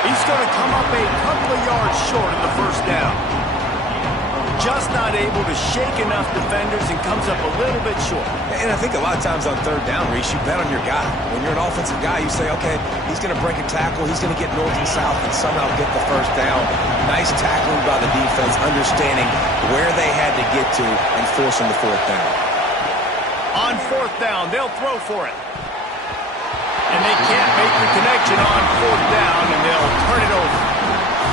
He's going to come up a couple of yards short of the first down. Just not able to shake enough defenders and comes up a little bit short. And I think a lot of times on third down, Reese, you bet on your guy. When you're an offensive guy, you say, okay, he's going to break a tackle, he's going to get north and south and somehow get the first down. Nice tackling by the defense, understanding where they had to get to and forcing the fourth down. On fourth down, they'll throw for it. And they can't make the connection on fourth down, and they'll turn it over.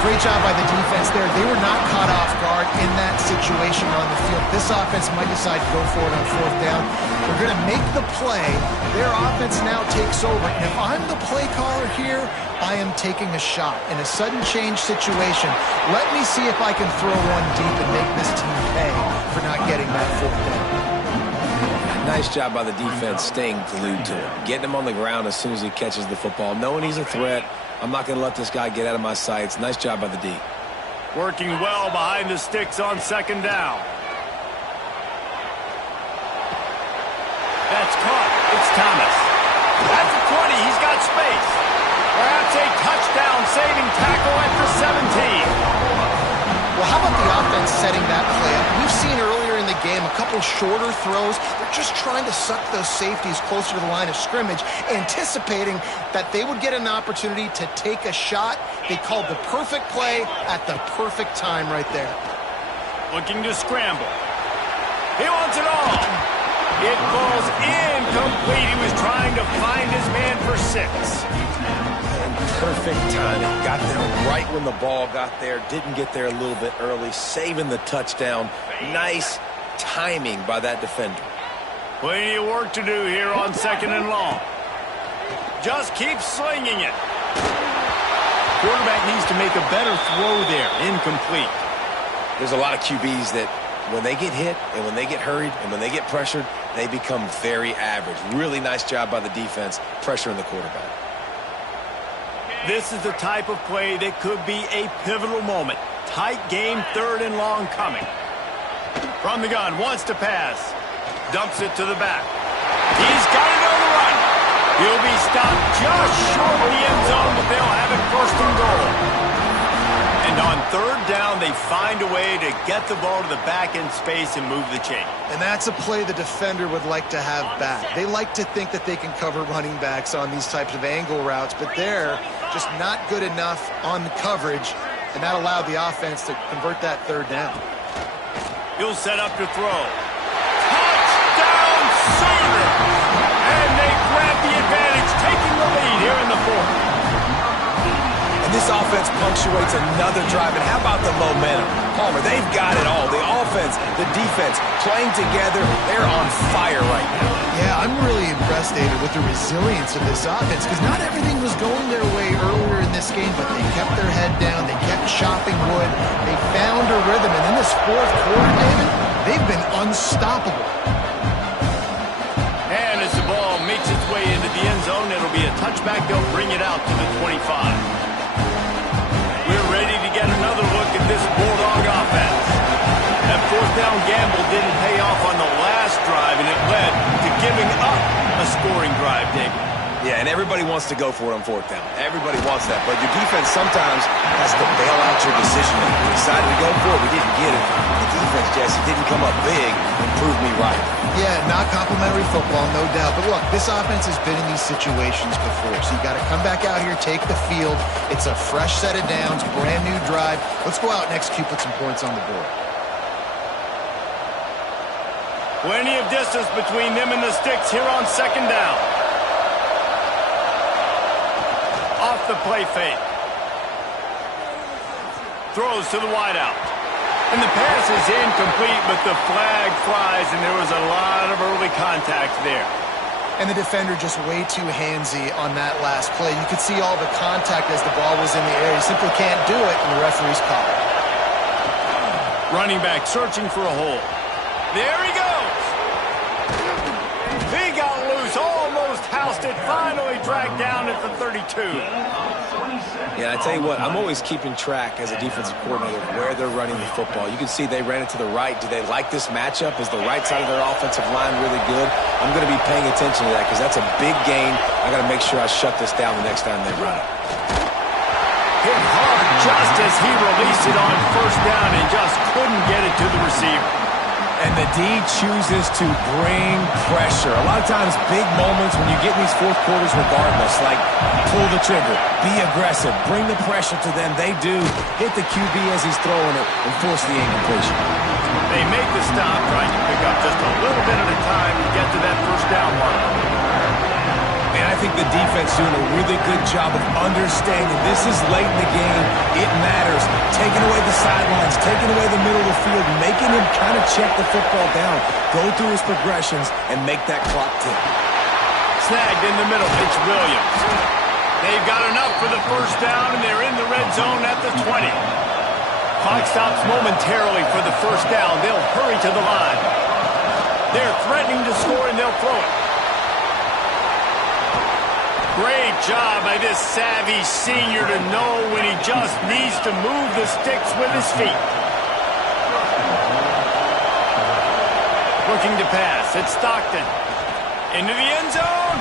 Great job by the defense there. They were not caught off guard in that situation on the field. This offense might decide to go for it on fourth down. They're going to make the play. Their offense now takes over. And if I'm the play caller here, I am taking a shot. In a sudden change situation, let me see if I can throw one deep and make this team pay for not getting that fourth down. Nice job by the defense staying glued to him. Getting him on the ground as soon as he catches the football. Knowing he's a threat. I'm not going to let this guy get out of my sights. Nice job by the D. Working well behind the sticks on second down. That's caught. It's Thomas. At the 20, he's got space. Perhaps a touchdown-saving tackle at the 17. Well, how about the offense setting that play up? We've seen earlier in the game a couple shorter throws. They're just trying to suck those safeties closer to the line of scrimmage, anticipating that they would get an opportunity to take a shot. They called the perfect play at the perfect time right there. Looking to scramble. He wants it all. It falls incomplete. He was trying to find his man for 6. Perfect timing. Got there right when the ball got there. Didn't get there a little bit early. Saving the touchdown. Nice timing by that defender. Plenty of work to do here on second and long. Just keep slinging it. Quarterback needs to make a better throw there. Incomplete. There's a lot of QBs that when they get hit and when they get hurried and when they get pressured, they become very average. Really nice job by the defense pressuring the quarterback. This is the type of play that could be a pivotal moment. Tight game, third and long coming. From the gun, wants to pass. Dumps it to the back. He's got it on the run. He'll be stopped just short of the end zone, but they'll have it first and goal. And on third down, they find a way to get the ball to the back end space and move the chain. And that's a play the defender would like to have back. They like to think that they can cover running backs on these types of angle routes, but they're just not good enough on the coverage, and that allowed the offense to convert that third down. He'll set up to throw. Touchdown Sooners! And they grab the advantage, taking the lead here in the fourth. And this offense punctuates another drive. And how about the momentum? Palmer, they've got it all. The offense, the defense, playing together. They're on fire right now. Yeah, I'm really impressed, David, with the resilience of this offense, because not everything was going their way earlier in this game, but they kept their head down. They kept chopping wood. They found a rhythm. And in this fourth quarter, David, they've been unstoppable. And as the ball makes its way into the end zone, it'll be a touchback. They'll bring it out to the 25. We're ready to get another look at this Bulldog offense. That fourth down gamble didn't pay off on the last drive, and it led to giving up a scoring drive, David. Yeah, and everybody wants to go for it on fourth down. Everybody wants that, but your defense sometimes has to bail out your decision making. We decided to go for it, we didn't get it. The defense, Jesse, didn't come up big and prove me right. Yeah, not complimentary football, no doubt. But look, this offense has been in these situations before, so you got to come back out here, take the field. It's a fresh set of downs, brand new drive. Let's go out and execute, put some points on the board. Plenty of distance between them and the sticks here on second down. Off the play fake. Throws to the wideout. And the pass is incomplete, but the flag flies, and there was a lot of early contact there. And the defender just way too handsy on that last play. You could see all the contact as the ball was in the air. He simply can't do it, and the referee's caught it. Running back searching for a hole. There he goes. He got loose, almost housed it, finally dragged down at the 32. Yeah, I tell you what, I'm always keeping track as a defensive coordinator of where they're running the football. You can see they ran it to the right. Do they like this matchup? Is the right side of their offensive line really good? I'm going to be paying attention to that because that's a big gain. I got to make sure I shut this down the next time they run it. Hit hard just as he released it on first down and just couldn't get it to the receiver. And the D chooses to bring pressure. A lot of times, big moments when you get in these fourth quarters regardless, like pull the trigger, be aggressive, bring the pressure to them. They do hit the QB as he's throwing it and force the incompletion. They make the stop, trying to pick up just a little bit at a time to get to that first down mark. And I think the defense doing a really good job of understanding this is late in the game. It matters. Taking away the sidelines, taking away the middle of the field, making him kind of check the football down, go through his progressions, and make that clock tick. Snagged in the middle. It's Williams. They've got enough for the first down, and they're in the red zone at the 20. Clock stops momentarily for the first down. They'll hurry to the line. They're threatening to score, and they'll throw it. Great job by this savvy senior to know when he just needs to move the sticks with his feet. Looking to pass. It's Stockton. Into the end zone.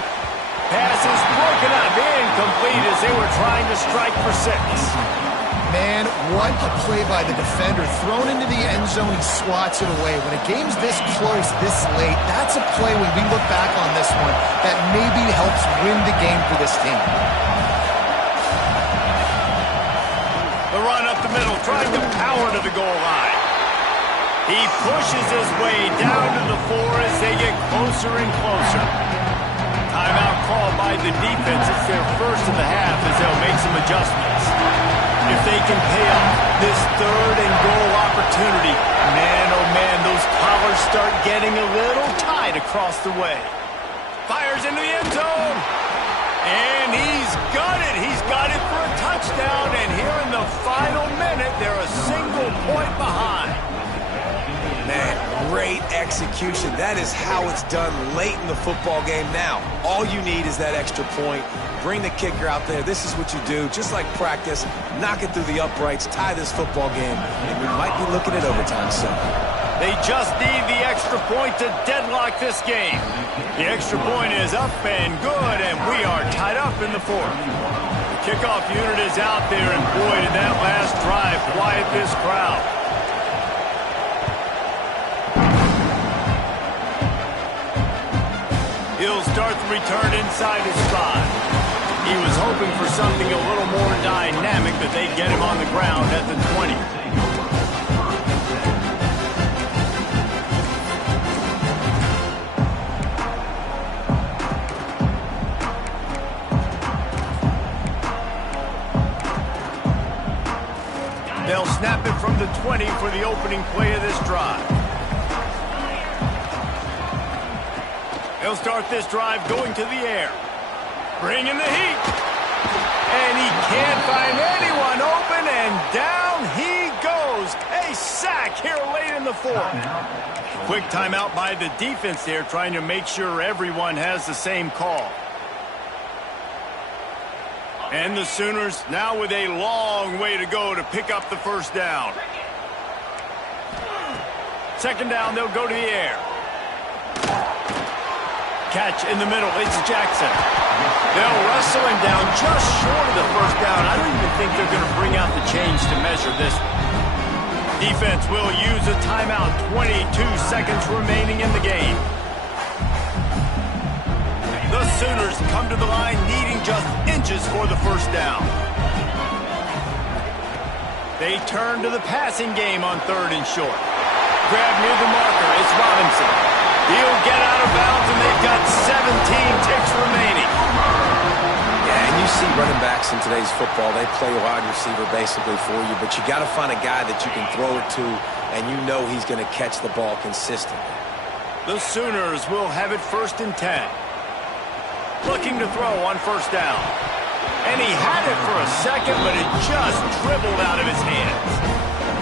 Pass is broken up. Incomplete as they were trying to strike for 6. Man, what a play by the defender. Thrown into the end zone, he swats it away. When a game's this close, this late, that's a play when we look back on this one that maybe helps win the game for this team. The run up the middle, trying to power to the goal line. He pushes his way down to the 4 as they get closer and closer. Timeout called by the defense. It's their first of the half as they'll make some adjustments. If they can pay off this third and goal opportunity, man, oh man, those collars start getting a little tight across the way. Fires into the end zone. And he's got it. He's got it for a touchdown. And here in the final minute, they're a single point behind. Man, great execution. That is how it's done late in the football game. Now, all you need is that extra point. Bring the kicker out there. This is what you do. Just like practice, knock it through the uprights, tie this football game, and we might be looking at overtime soon. They just need the extra point to deadlock this game. The extra point is up and good, and we are tied up in the 4th. The kickoff unit is out there, and boy, did that last drive quiet this crowd. He'll start the return inside his spot. He was hoping for something a little more dynamic, but they'd get him on the ground at the 20. They'll snap it from the 20 for the opening play of this drive. He'll start this drive going to the air. Bringing the heat. And he can't find anyone open, and down he goes. A sack here late in the 4th. Quick timeout by the defense there, trying to make sure everyone has the same call. And the Sooners now with a long way to go to pick up the first down. Second down, they'll go to the air. Catch in the middle, it's Jackson. They'll wrestle him down just short of the first down. I don't even think they're going to bring out the change to measure this. Defense will use a timeout. 22 seconds remaining in the game. The Sooners come to the line needing just inches for the first down. They turn to the passing game on 3rd and short. Grab near the marker, it's Robinson. He'll get out of bounds, and they've got 17 ticks remaining. Yeah, and you see running backs in today's football, they play wide receiver basically for you, but you got to find a guy that you can throw it to, and you know he's going to catch the ball consistently. The Sooners will have it 1st and 10. Looking to throw on first down. And he had it for a second, but it just dribbled out of his hands.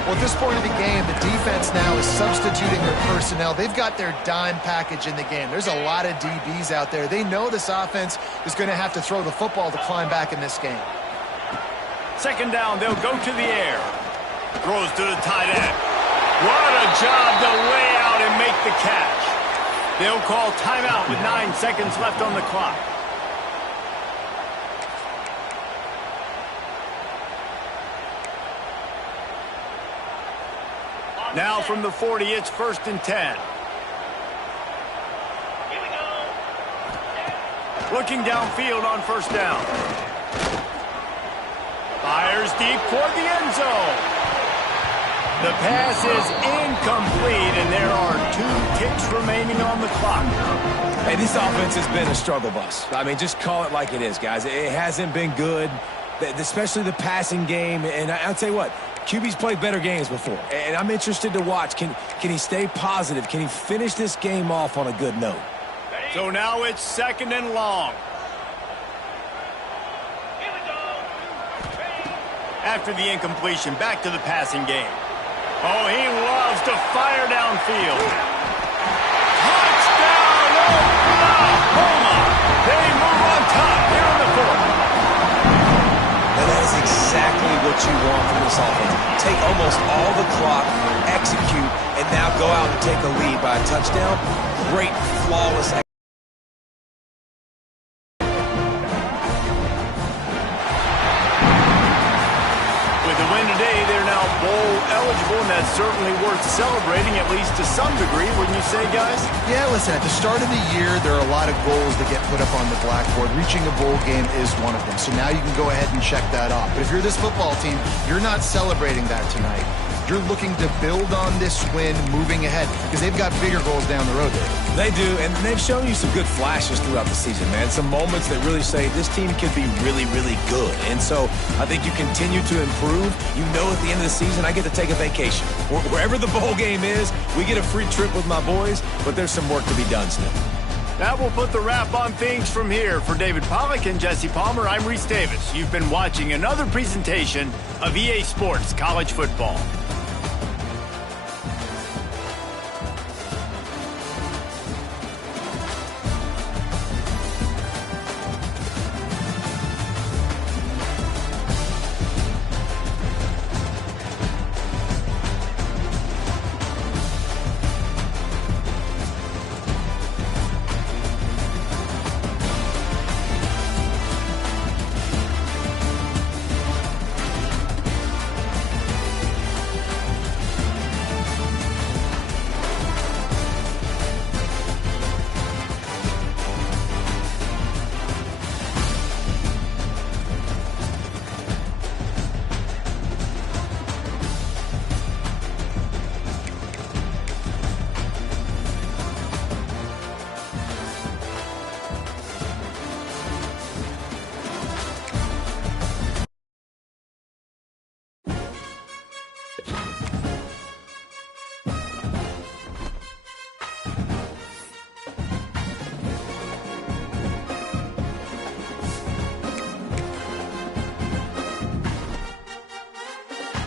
Well, at this point of the game, the defense now is substituting their personnel. They've got their dime package in the game. There's a lot of DBs out there. They know this offense is going to have to throw the football to climb back in this game. Second down, they'll go to the air. Throws to the tight end. What a job to lay out and make the catch. They'll call timeout with 9 seconds left on the clock. Now from the 40, it's 1st and 10. Looking downfield on 1st down. Fires deep toward the end zone. The pass is incomplete, and there are 2 ticks remaining on the clock. Hey, this offense has been a struggle bus. I mean, just call it like it is, guys. It hasn't been good, especially the passing game. And I'll tell you what, QB's played better games before. And I'm interested to watch. Can he stay positive? Can he finish this game off on a good note? So now it's 2nd and long. After the incompletion, back to the passing game. Oh, he loves to fire downfield. Touchdown, Oklahoma! They move on top here in the 4th. Now, that is exactly what you want from this offense. Take almost all the clock, execute, and now go out and take a lead by a touchdown. Great, flawless execution. Eligible, and that's certainly worth celebrating, at least to some degree, wouldn't you say, guys? Yeah, listen, at the start of the year, there are a lot of goals that get put up on the blackboard. Reaching a bowl game is one of them. So now you can go ahead and check that off. But if you're this football team, you're not celebrating that tonight. You're looking to build on this win moving ahead because they've got bigger goals down the road there. They do, and they've shown you some good flashes throughout the season, man. Some moments that really say this team could be really, really good. And so I think you continue to improve. You know at the end of the season, I get to take a vacation. Wherever the bowl game is, we get a free trip with my boys, but there's some work to be done still. That will put the wrap on things from here. For David Pollack and Jesse Palmer, I'm Reese Davis. You've been watching another presentation of EA Sports College Football.